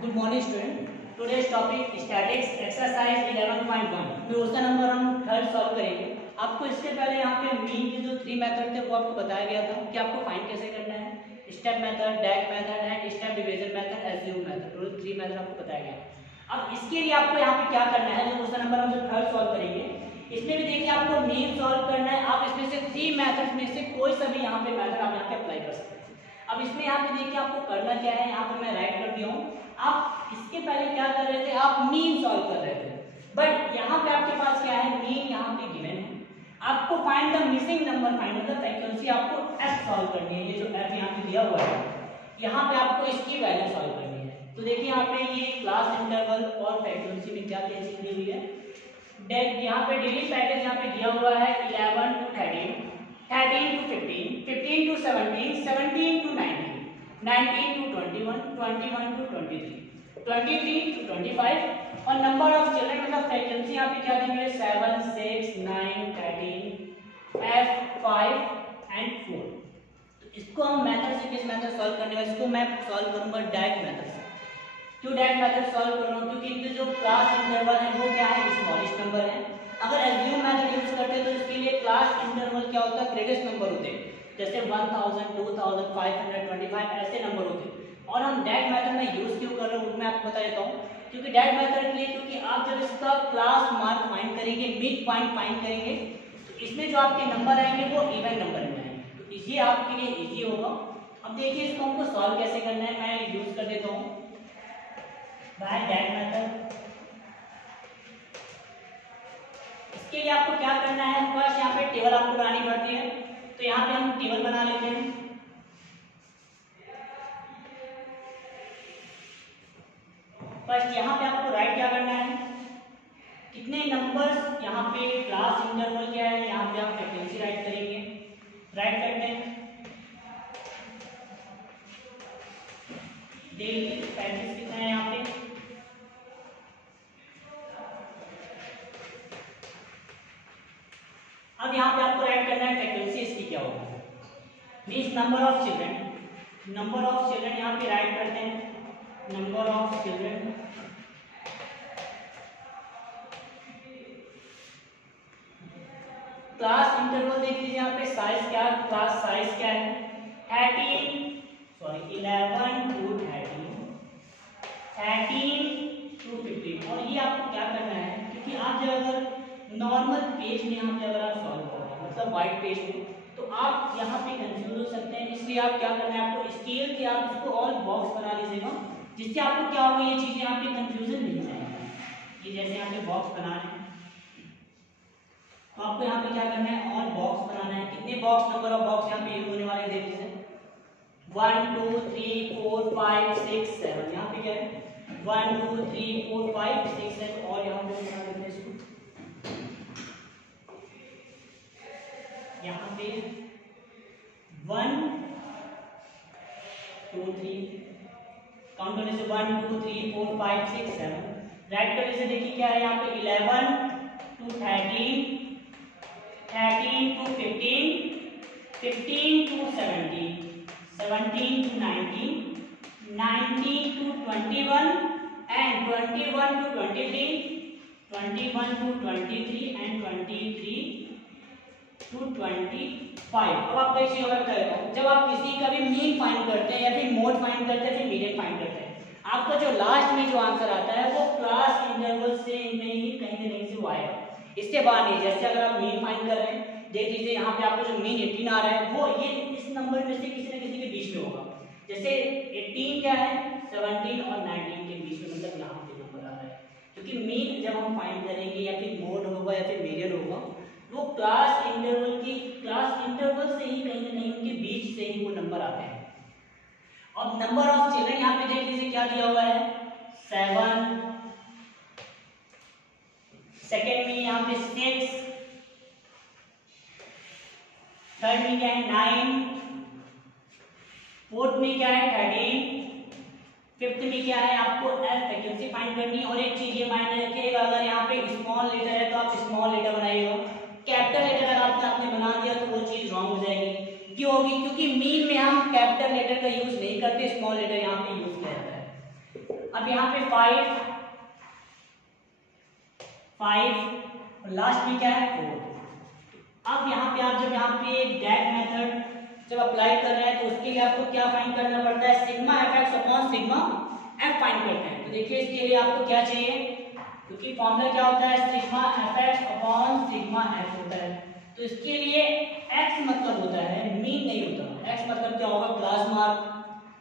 Good morning student. Today's topic statics exercise 11.1 में उसका number हम थर्ड सॉल्व करेंगे। आपको इसके पहले यहाँ पे मीन के जो 3 मेथड थे वो आपको बताया गया था कि आपको फाइंड कैसे करना है। Step method, DAG method and step division method, sum method, total 3 method आपको बताया गया। अब इसके लिए आपको यहाँ पे क्या करना है, जो उसका नंबर हम जो थर्ड सॉल्व करेंगे इसमें भी देखिए आपको मीन सॉल्व करना है। आप इसमें से 3 मेथड में से कोई सा भी यहाँ पे मेथड आप यहाँ पे अप्लाई कर सकते हैं। अब इसमें यहाँ पे देखिए आपको करना क्या है, यहाँ पे मैं राइट कर दिया हूँ। आप इसके पहले क्या कर रहे थे, आप मीन सॉल्व कर रहे थे, बट यहाँ पे आपके पास क्या है, मीन यहाँ पे गिवन है। आपको find the missing number, find the frequency, आपको एफ सॉल्व करनी है। ये जो एफ यहाँ पे दिया हुआ है, यहाँ पे आपको इसकी वैल्यू सॉल्व करनी है। तो देखिए यहाँ पे ये क्लास इंटरवल और फ्रीक्वेंसी में क्या क्या चीज दी हुई है। यहाँ पे डेली पैटर्न यहाँ पे दिया हुआ है 11 to 13, 13 to 15, 15 to 17, 17 to 19, 19 to 21, 21 to 23, 23 to 25 और नंबर ऑफ चिल्ड्रन मतलब फ्रीक्वेंसी यहाँ पे क्या दी हुई है 7, 6, 9, 13, F, 5 एंड 4। तो इसको हम मेथड से किस मेथड सॉल्व करने वाले, इसको मैं सॉल्व करूंगा डायरेक्ट मेथड से। क्यों डायरेक्ट मेथड सॉल्व कर रहा हूँ, क्योंकि इनके जो क्लास इंटरवल है वो क्या है, स्मॉलेस्ट नंबर है। अगर एज्यूम मेथड यूज करते हैं तो इसके लिए क्लास इंटरवल क्या होता है, ग्रेटेस्ट नंबर होते हैं, जैसे 1000, 2000, 525 ऐसे नंबर होते हैं। और हम डायरेक्ट मेथड में यूज क्यों कर रहे हैं वो मैं आपको बता देता हूँ। क्योंकि डायरेक्ट मेथड के लिए, क्योंकि आप जब इसका क्लास मार्क फाइंड करेंगे, मिड पॉइंट फाइंड करेंगे, तो इसमें जो आपके नंबर आएंगे वो इवन नंबर में आएंगे, तो ये आपके लिए इजी होगा। अब देखिए इसको हमको सॉल्व कैसे करना है, मैं यूज कर देता हूँ बाय दैट मेथड। इसके लिए आपको क्या करना है, फर्स्ट यहाँ पे टेबल आपको बनानी पड़ती है। तो यहाँ पे हम टेबल बना लेते हैं। फर्स्ट यहाँ पे आपको राइट क्या करना है, कितने नंबर्स, यहाँ पे क्लास इंटरवल क्या है, यहाँ पे आप फ्रीक्वेंसी राइट करेंगे। राइट करते हैं डेली पैंतीस कितना है यहाँ पे, अब यहाँ पे आपको राइट करना है फ्रीक्वेंसी इसकी क्या होगी, means number of children. Number of children यहाँ पे राइट करते हैं, number of children class interval देख लीजिए यहाँ पे साइज क्या, क्लास साइज क्या है 11 to 13, 13 to 15। और ये आपको क्या करना है, क्योंकि आप जब अगर नॉर्मल पेज में यहाँ पे अगर आप सॉल्व कर रहे हैं, मतलब व्हाइट पेज में, तो आप यहाँ पे कंफ्यूज हो सकते हैं। इसलिए आप क्या करना है, आपको स्केल के आप इसको और बॉक्स बना लीजिएगा, जिससे आपको क्या होगा, ये चीजें यहाँ पे कंफ्यूजन नहीं जाएगी। ये जैसे यहाँ पे बॉक्स बना रहे हैं, तो आपको यहाँ पे क्या करना है, और बॉक्स बनाना है। कितने बॉक्स, नंबर ऑफ बॉक्स यहाँ पे यूज होने वाले देख लीजिए 1 2 3 4 5 6 7। यहाँ पे क्या है 1 2 3 4 5 6 7 और यहाँ पे बना देते हैं इसको, यहाँ पे 1 2 3 काउंट करने से 1 2 3 4 5 6 7। राइट करने से देखिए क्या है, यहाँ पे 11 to 13, 13 to 15, 15 to 17, 17 to 19, 19 to 21 and 21 to 23, 21 to 23 and 23 to 25। अब आपको एक चीज और बता देता हूँ, जब आप किसी का भी मीन फाइंड करते हैं या फिर मोड फाइंड करते हैं, फिर मीडियन फाइंड करते हैं, आपका जो लास्ट में जो आंसर आता है वो क्लास इंटरवल से में ही कहीं ना कहीं से वो आएगा, इससे बाहर नहीं। जैसे अगर आप मीन फाइंड कर रहे हैं, देख लीजिए यहाँ पे आपको जो मीन 18 आ रहा है वो ये इस नंबर में से किसी न किसी के बीच में होगा। जैसे 18 क्या है 17 और 19 के बीच में, मतलब यहाँ पे नंबर आ रहा है। क्योंकि मीन जब हम फाइंड करेंगे या फिर मोड होगा या फिर मीडियन होगा, वो क्लास इंटरवल से ही कहीं ना कहीं उनके बीच से ही वो नंबर आते हैं। अब नंबर ऑफ चिल्ड्रन यहाँ पे देख लीजिए क्या दिया हुआ है 7, सेकेंड में यहाँ पे 6, थर्ड में क्या है 9, फोर्थ में क्या है 13, फिफ्थ में क्या है, आपको एफ फ्रीक्वेंसी फाइंड करनी है। और एक चीज ये माइंड रखिएगा, अगर यहाँ पे स्मॉल लेटर है तो आप स्मॉल लेटर बनाइएगा, कैपिटल लेटर अगर आपने बना दिया तो वो चीज रॉन्ग हो जाएगी। क्यों होगी, क्योंकि मीन में हम कैपिटल लेटर का यूज नहीं करते, स्मॉल लेटर यहाँ पे यूज किया जाता है। अब यहाँ पे 5 और लास्ट में क्या है 4। अब यहाँ पे आप जब यहाँ पे दैट मेथड जब अप्लाई कर रहे हैं तो उसके लिए आपको क्या फाइंड करना पड़ता है, sigma f x upon sigma F find करते हैं। तो देखिए इसके लिए आपको क्या चाहिए, क्योंकि फॉर्मूला क्या होता है, sigma f x upon sigma F होता है। तो इसके लिए एक्स मतलब होता है मीन नहीं होता, एक्स मतलब क्या होगा, क्लास मार्क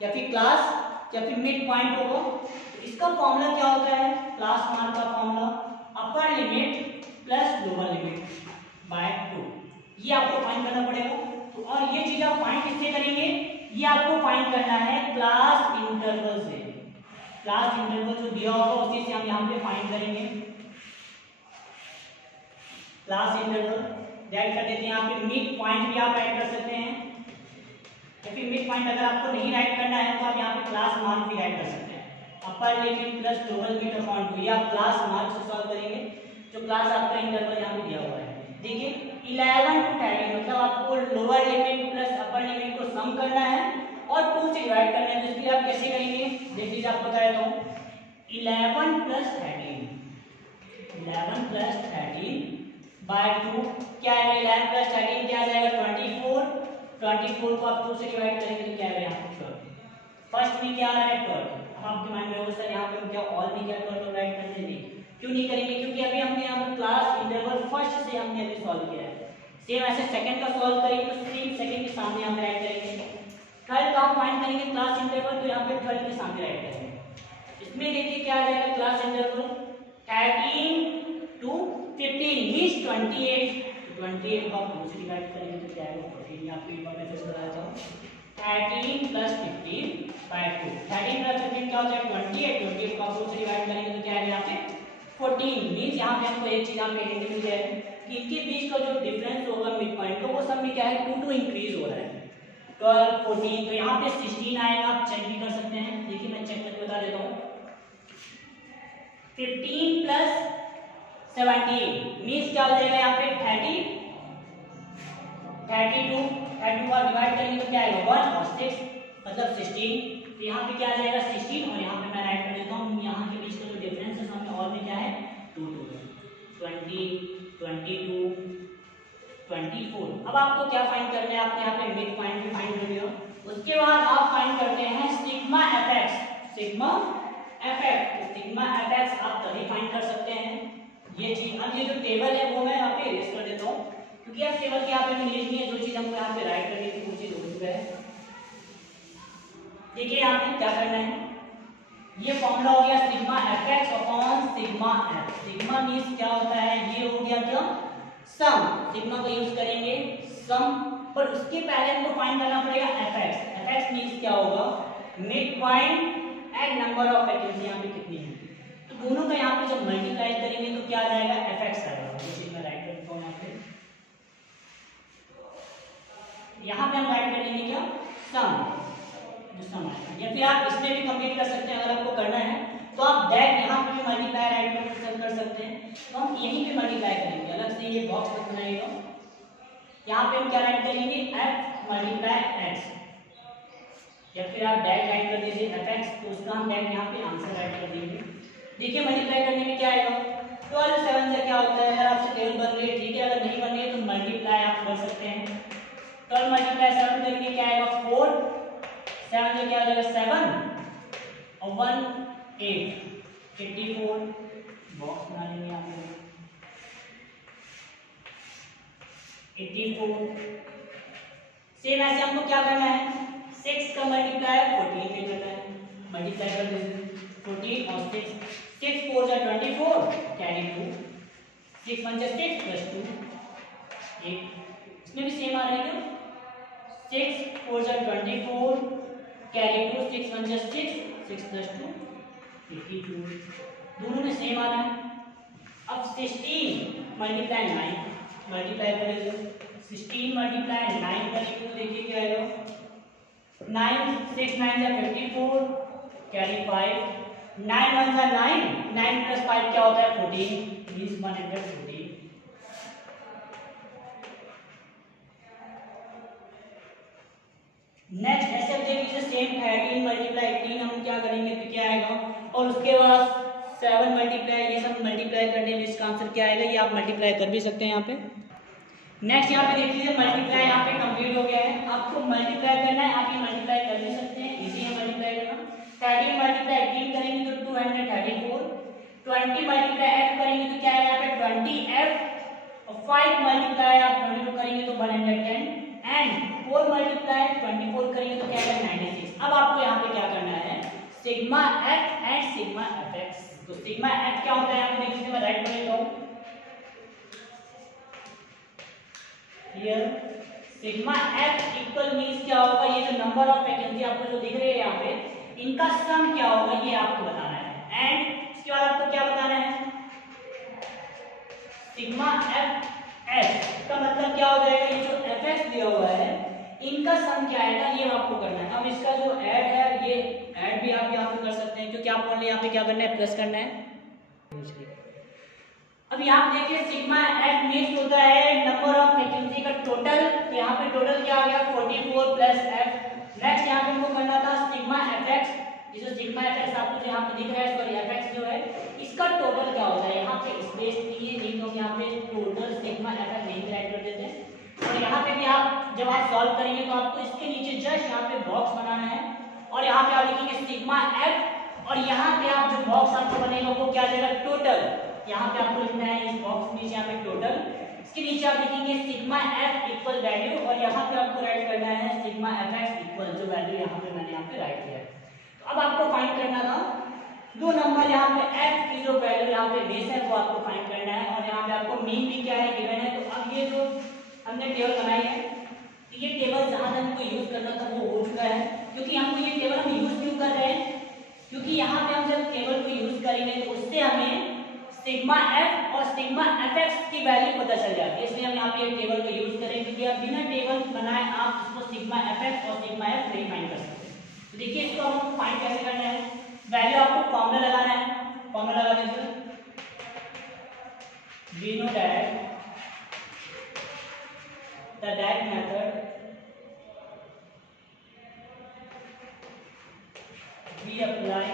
या फिर क्लास या फिर मिड पॉइंट होगा। तो इसका फॉर्मूला क्या होता है, क्लास मार्क का formula upper limit plus lower limit by 2, ये आपको फाइंड करना पड़ेगा। तो और ये चीज आप फाइंड किससे करेंगे, ये आपको फाइंड करना है क्लास इंटरवल से। क्लास इंटरवल जो दिया होगा उसी से हम यहाँ पे फाइंड करेंगे। क्लास इंटरवल ऐड कर देते हैं, यहाँ पे मिड पॉइंट भी आप ऐड कर सकते हैं, या फिर मिड पॉइंट अगर आपको नहीं राइट करना है तो आप यहाँ पे क्लास मार्क भी ऐड कर सकते हैं। अपर limit plus lower limit upon 2, ये आप क्लास मार्क से सॉल्व करेंगे। जो क्लास आपका इंटरवल यहाँ पे दिया हुआ है, देखिए 11 to 13 मतलब आपको lower limit plus upper limit को सम करना है और 2 से डिवाइड करना है। तो इसके लिए आप कैसे करेंगे, देख लीजिए आपको बता देता हूँ। 11 प्लस 13 बाय 2 क्या है, 11 प्लस 13 क्या आ जाएगा 24 को आप 2 से डिवाइड करेंगे तो क्या आएगा यहाँ पे 12। फर्स्ट में क्या आ रहा है 12। अब आपके माइंड में होगा सर यहाँ पे हम क्या ऑल में क्या 12 राइट कर देंगे, क्यों नहीं करेंगे, क्योंकि अभी हमने यहाँ पर क्लास इंटरवल फर्स्ट से हमने अभी सॉल्व किया है। सेम ऐसे सेकंड का सॉल्व करेंगे तो सेम सेकंड के सामने हम राइट करेंगे। थर्ड का हम फाइंड करेंगे क्लास इंटरवल, तो यहाँ पे थर्ड के सामने राइट करेंगे। इसमें देखिए क्या आ जाएगा, क्लास इंटरवल 13 to 15 मींस 28 का 2 से डिवाइड करेंगे तो क्या आएगा 14। आपको एक बार मेथड बता देता हूँ, 13 प्लस 15 बाय 2। 13 प्लस 15 क्या हो जाएगा 28 का 2 से डिवाइड करेंगे तो क्या आएगा यहाँ पे 14। मींस यहाँ पे हमको एक चीज यहाँ पे हिंट मिल जाएगी कि इनके बीच का जो डिफरेंस होगा मिड पॉइंट का, वो सब में क्या है 2 इंक्रीज हो रहा है, 12 14। तो यहाँ पे 16 आएगा, आप चेक भी कर सकते हैं। देखिए मैं चेक करके बता देता हूँ, 15 प्लस 17 मींस क्या हो जाएगा यहाँ पे 32 का डिवाइड करेंगे तो क्या आएगा 1 और 6 मतलब 16। तो यहाँ पे क्या आ जाएगा 16 और यहाँ पे मैं राइट कर देता हूँ, यहाँ के बीच का जो डिफरेंस है सामने और में क्या है 2 20 22 24। अब आपको क्या फाइंड करना है, आपने यहाँ पे मिड पॉइंट भी फाइंड कर लिया। उसके बाद आप फाइंड करते हैं सिग्मा एफएक्स। सिग्मा एफएक्स आप तभी फाइंड कर सकते हैं ये चीज। अब ये जो टेबल है वो मैं यहाँ पे इरेज कर देता हूँ, क्योंकि अब टेबल के यहाँ पे इमेज नहीं है, जो चीज हमको यहाँ पे राइट करनी थी वो चीज हो चुका है। देखिए यहाँ पे क्या करना है, ये फॉर्मूला हो गया sigma FX upon sigma F. Sigma means क्या होता है, ये हो गया क्या सम, सिग्मा का यूज करेंगे सम, पर उसके पहले हमको फाइंड करना पड़ेगा एफएक्स। एफएक्स मींस क्या होगा, mid point and number of vacancy यहाँ पे कितनी है। तो दोनों का यहाँ पे जब मल्टीप्लाई करेंगे तो क्या आ जाएगा एफएक्स आएगा। ये चीज मैं राइट करता हूँ यहाँ पे हम राइट कर लेंगे क्या सम, या फिर आप इसमें भी कंप्लीट कर सकते हैं। अगर आपको करना है तो आप दैट यहाँ पे भी मल्टीप्लाई राइट कर सकते हैं, तो हम यहीं पे मल्टीप्लाई करेंगे, अलग से ये बॉक्स मत बनाइएगा। यहाँ पे हम क्या राइट करेंगे f मल्टीप्लाई x, या फिर आप डैट राइट कर दीजिए fx, तो उसका हम डैट यहाँ पे आंसर राइट कर देंगे। देखिए मल्टीप्लाई करने में क्या आएगा 12 7 से क्या होता है, अगर आपसे टेबल बन रही है ठीक है, अगर नहीं बन रही है तो मल्टीप्लाई आप कर सकते हैं। 12 मल्टीप्लाई 7 करेंगे क्या आएगा 4, 7 से क्या हो जाएगा 7 और 1 8 84। बॉक्स बना लेंगे यहाँ पे 84। सेम ऐसे हमको क्या करना है 6 का मल्टीप्लाई 14 में करना है, मल्टीप्लाई कर दीजिए 14 और 6 4 जा 24 कैरी 2 6 1 जा 6 प्लस 2 8। इसमें भी सेम आ रहा है क्या 6 4 जा 24 कैरी 2 6 1 जा 6 प्लस 2 82। दोनों में सेम आ रहा है। अब 16 मल्टीप्लाई 9 मल्टीप्लाई करेंगे 16 मल्टीप्लाई 9 करेंगे तो देखिए क्या आएगा 9 6 9 जा 54 कैरी 5 9 1 जा 9 9 प्लस 5 क्या होता है 14 मींस 114। नेक्स्ट ऐसे देख लीजिए सेम 13 मल्टीप्लाई 18 हम क्या करेंगे तो क्या आएगा, और इसका आंसर क्या आएगा, ये आप मल्टीप्लाई कर भी सकते हैं यहाँ पे। नेक्स्ट यहाँ पे देख लीजिए, मल्टीप्लाई यहाँ पे कंप्लीट हो गया है। आपको मल्टीप्लाई करना है, आप ये मल्टीप्लाई कर भी सकते हैं, इजी है मल्टीप्लाई करना। 13 मल्टीप्लाई 18 करेंगे तो 234, 20 मल्टीप्लाई f करेंगे तो क्या आएगा यहाँ पे 20f, और 5 मल्टीप्लाई आप 22 करेंगे तो 110, एंड 4 मल्टीप्लाई 24 करेंगे तो क्या आएगा 96। अब आपको यहाँ पे क्या करना है, sigma f and sigma fx। तो सिग्मा f क्या होता है यहाँ पे देख लीजिए, मैं राइट में लिखता हूँ here, sigma f equal means क्या होगा, ये जो नंबर ऑफ वैकेंसी आपको जो दिख रही है यहाँ पे, इनका सम क्या होगा ये आपको बताना है। एंड इसके बाद आपको क्या बताना है, सिग्मा एफ एस का मतलब क्या हो जाएगा, ये जो एफ एस दिया हुआ है इनका सम क्या आएगा ये आपको करना है। अब इसका जो ऐड है ये ऐड भी आप यहाँ पे कर सकते हैं, क्योंकि आपको यहाँ पे क्या करना है, प्लस करना है। अब यहाँ पे देखिए सिग्मा एफ मींस होता है नंबर ऑफ वैकेंसी का टोटल, तो यहाँ पे टोटल क्या आ गया 44 प्लस एफ। नेक्स्ट यहाँ पे हमको करना था सिग्मा एफ एक्स, जो सिग्मा एफ एक्स आपको जो यहाँ पे दिख रहा है, सॉरी एफ एक्स जो है इसका टोटल क्या होता है, यहाँ पे स्पेस नहीं है तो यहाँ पे टोटल सिग्मा एफ एक्स नहीं राइट कर देते हैं। और यहाँ पे भी आप जब आप सॉल्व करेंगे तो आपको इसके नीचे जस्ट यहाँ पे बॉक्स बनाना है, और यहाँ पे आप लिखेंगे सिग्मा एफ, और यहाँ पे आप जो बॉक्स आपको बनेगा वो क्या देगा टोटल, यहाँ पे आपको लिखना है इस बॉक्स नीचे यहाँ पे टोटल, इसके नीचे आप लिखेंगे सिग्मा एफ इक्वल वैल्यू, और यहाँ पे आपको राइट करना है सिग्मा एफ एक्स इक्वल जो वैल्यू यहाँ पे मैंने यहाँ पे राइट किया है। तो अब आपको फाइंड करना था दो नंबर यहाँ पे एफ की जो वैल्यू यहाँ पे बेस है वो आपको फाइंड करना है, और यहाँ पे आपको मीन भी क्या है गिवन है। तो अब ये जो हमने टेबल बनाई है, ये टेबल जहाँ तक हमको यूज करना था वो हो चुका है, क्योंकि हमको ये टेबल हम यूज क्यों कर रहे हैं, क्योंकि यहाँ पे हम जब टेबल को यूज करेंगे तो उससे हमें सिग्मा एफ और सिग्मा एफ एक्स की वैल्यू पता चल जाती है, इसलिए हम यहाँ पे एक टेबल को यूज करेंगे, क्योंकि आप बिना टेबल बनाए आप इसको सिग्मा एफ एक्स और सिग्मा एफ नहीं फाइंड कर सकते। तो देखिए इसको हमको फाइंड कैसे करना है, वैल्यू आपको फॉर्मूला लगाना है, फॉर्मूला लगा दीजिए, we know that the that method we apply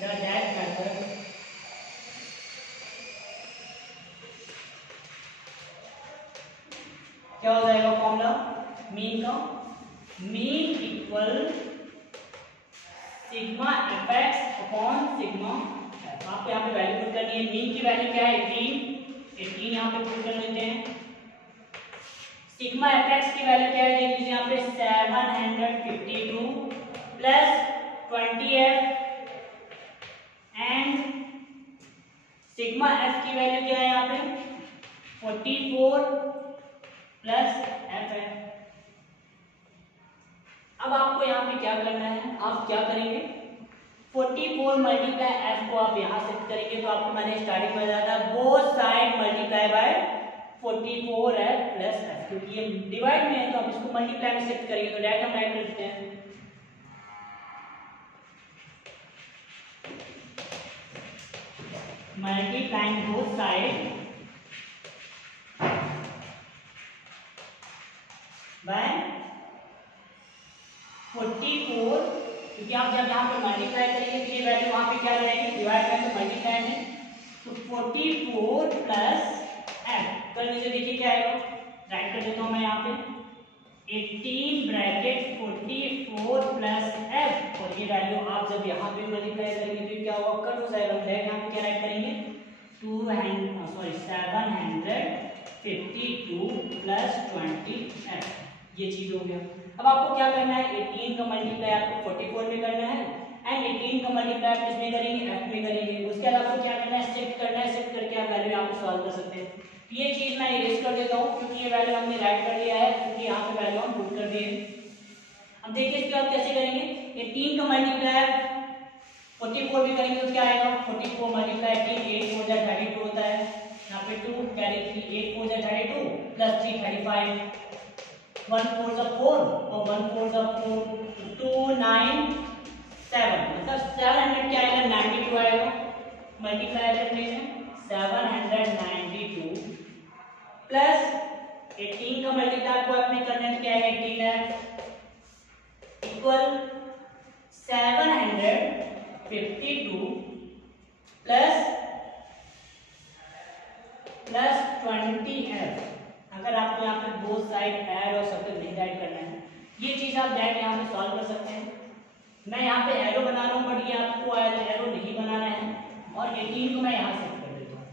the that method क्या हो जाएगा फॉर्मूला मीन का, mean equal sigma f x upon sigma f. आपको यहाँ पे वैल्यू पुट करनी है, मीन की वैल्यू क्या है 18 यहाँ पे पुट कर लेते हैं। सिग्मा एफ एक्स की वैल्यू क्या है देख लीजिए यहाँ पे 752 plus 20f, and sigma F की वैल्यू क्या है यहाँ पे 44 प्लस एफ है। अब आपको यहाँ पे क्या करना है, आप क्या करेंगे 44 मल्टीप्लाई एफ को आप यहाँ शिफ्ट करेंगे, तो आपको मैंने स्टार्टिंग में बताया था both side multiply by 44 F plus F, क्योंकि ये डिवाइड में है तो आप इसको मल्टीप्लाई में शिफ्ट करेंगे, तो डायरेक्ट हम राइट करते हैं मल्टीप्लाइंग बोथ साइड बाय 44, क्योंकि आप जब यहाँ पे मल्टीप्लाई करेंगे तो ये वैल्यू वहां पे क्या रहेगी डिवाइड में, तो मल्टीप्लाई में, तो 44 प्लस एफ कर लीजिए, देखिए क्या आएगा, राइट कर देता हूं मैं यहाँ पे 18 ब्रैकेट 44 प्लस एफ, और ये वैल्यू आप जब यहाँ पे मल्टीप्लाई करेंगे तो क्या होगा कट हो जाएगा, डायरेक्ट यहाँ पे क्या राइट करेंगे 752 प्लस 20 एफ, ये चीज हो गया। अब आपको क्या करना है 18 का मल्टीप्लाई आपको 44 में करना है, एंड 18 का मल्टीप्लाई आप किसमें करेंगे एफ में करेंगे। उसके बाद आपको क्या करना है शिफ्ट करना है, शिफ्ट करके आप वैल्यू यहाँ पे सॉल्व कर सकते हैं। ये चीज मैं इरेज कर देता हूँ क्योंकि ये वैल्यू हमने राइट कर लिया है, क्योंकि यहाँ पे वैल्यू हम पुट कर दिए। अब देखिए इसके बाद कैसे करेंगे, 18 का मल्टीप्लाई 44 भी करेंगे तो क्या आएगा 44 मल्टीप्लाई 18 8 हो जाए 32 होता है, यहाँ पे 2 कैरी 3 8 हो जाए 32 प्लस 3 35, 1 4 जा 4 और 1 4 जा 4, 2 9 7, मतलब 700 क्या आएगा 92 आएगा, मल्टीप्लाई करने में 792 प्लस 18 का मल्टीप्लाई आपको अपने करना है, क्या है 18 है इक्वल 752 प्लस 20f। अगर आपको यहाँ पे बोथ साइड ऐड और सब्ट्रैक्ट नहीं ऐड करना है, ये चीज आप डायरेक्ट यहाँ पे सॉल्व कर सकते हैं। मैं यहाँ पे एरो बना रहा हूँ, बट ये आपको एरो नहीं बनाना है, और 18 को मैं यहाँ से कर देता हूँ।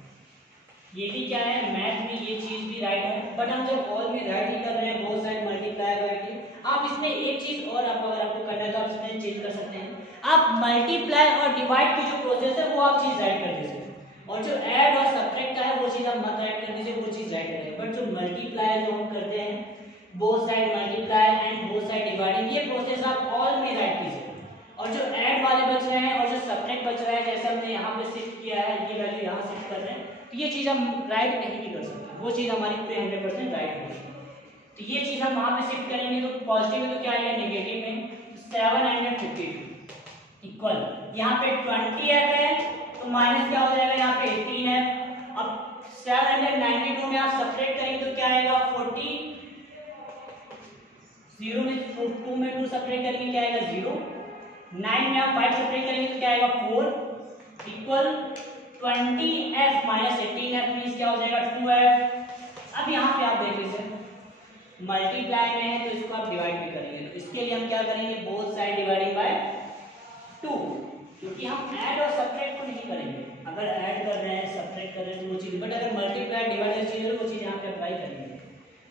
ये भी क्या है, मैथ में ये चीज भी राइट है, बट हम जब ऑल में राइट ही कर रहे हैं, बोथ साइड मल्टीप्लाई करके। आप इसमें एक चीज और अगर आपको करना है तो आप इसमें चेंज कर सकते हैं। आप मल्टीप्लाई और डिवाइड की जो प्रोसेस है वो आप चीज राइट कर दीजिए, और जो ऐड और सब्ट्रैक्ट का है वो चीज आप मत राइट कर दीजिए, वो चीज राइट करें। बट जो मल्टीप्लाई जो हम करते हैं, both side multiply and both side dividing, ये प्रोसेस आप ऑल में राइट कीजिए। और जो ऐड वाले बच रहे हैं और जो सब्ट्रैक्ट बच रहा है, जैसे हमने यहाँ पे शिफ्ट किया है, ये वैल्यू यहाँ शिफ्ट कर रहे हैं, तो ये चीज हम राइट नहीं भी कर सकते, वो चीज हमारी पूरी 100% राइट होगी। तो ये चीज हम वहां पे शिफ्ट करेंगे तो पॉजिटिव में तो क्या आएगा, नेगेटिव में 752 इक्वल, यहाँ पे 20f है तो माइनस क्या हो जाएगा, यहाँ पे 18f। अब 792 में आप सब्ट्रैक्ट करेंगे तो क्या आएगा 40, 0 में 2 में 2 सब्ट्रैक्ट करेंगे क्या आएगा 0, 9 में आप 5 सब्ट्रैक्ट करेंगे तो क्या आएगा 4 equal 20f minus 18f means क्या हो जाएगा 2f। अब यहाँ पे आप देख लीजिए मल्टीप्लाई में है तो इसको आप डिवाइड भी करेंगे, तो इसके लिए हम क्या करेंगे, बोथ साइड डिवाइडिंग बाय 2, क्योंकि हम ऐड और सब्ट्रैक्ट को नहीं करेंगे। अगर ऐड कर रहे हैं सब्ट्रैक्ट कर रहे हैं तो वो चीज, बट अगर मल्टीप्लाई डिवाइड चीज है वो चीज यहाँ पे अप्लाई करेंगे।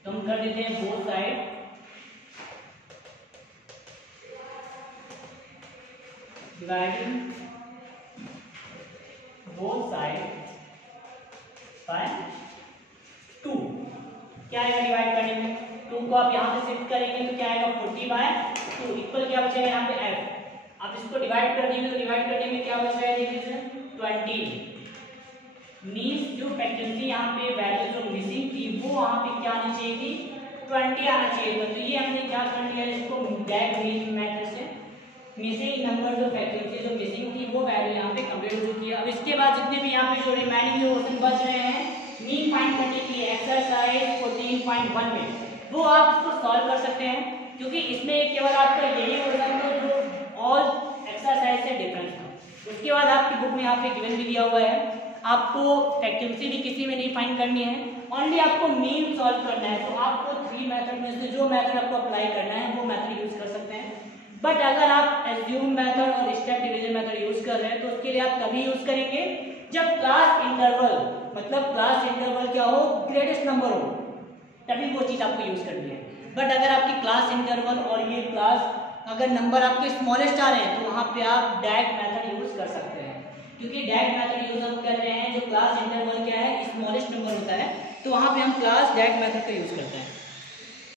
तो हम कर देते हैं both side dividing both side by 2। क्या आएगा डिवाइड करने में, 2 को आप यहाँ पे शिफ्ट करेंगे तो क्या आएगा 40/2 इक्वल क्या बचेगा यहाँ पे f। आप इसको डिवाइड कर देंगे तो डिवाइड करने में क्या बच रहा है, देखिए 20 मींस जो फैक्टर्स यहाँ पे वैल्यू जो मिसिंग थी वो वहाँ पे क्या आनी चाहिए थी, 20 आना चाहिए था। तो ये हमने क्या कर लिया, इसको बैक मेथड से मिसिंग नंबर जो फैक्टर्स जो मिसिंग थी वो वैल्यू यहाँ पे कंप्लीट हो चुकी है। अब इसके बाद जितने भी यहाँ पे जो रिमेनिंग क्वेश्चन बच रहे हैं मीन फाइंड करने के लिए एक्सरसाइज 14.1 में, वो आप इसको सॉल्व कर सकते हैं, क्योंकि इसमें केवल आपका यही क्वेश्चन था जो ऑल एक्सरसाइज से डिफरेंस था। उसके बाद आपकी बुक में यहाँ पे गिवन भी दिया हुआ है, आपको फ्रीक्वेंसी भी किसी में नहीं फाइंड करनी है, ओनली आपको मीन सॉल्व करना है। तो आपको 3 मेथड में से जो मेथड आपको अप्लाई करना है वो मेथड यूज कर सकते हैं। बट अगर आप एज्यूम मेथड और स्टेप डिवीजन मेथड यूज कर रहे हैं तो उसके लिए आप तभी यूज करेंगे जब क्लास इंटरवल, मतलब क्लास इंटरवल क्या हो, ग्रेटेस्ट नंबर हो, तभी वो चीज आपको यूज करनी है। बट अगर आपकी क्लास इंटरवल और ये क्लास अगर नंबर आपके स्मॉलेस्ट आ रहे हैं तो वहां पे आप डायरेक्ट मेथड यूज कर सकते हैं, क्योंकि डायरेक्ट मेथड यूज हम कर रहे हैं, जो क्लास इंटरवल क्या है स्मॉलेस्ट नंबर होता है, तो वहां पे हम क्लास डायरेक्ट मेथड का यूज करते हैं।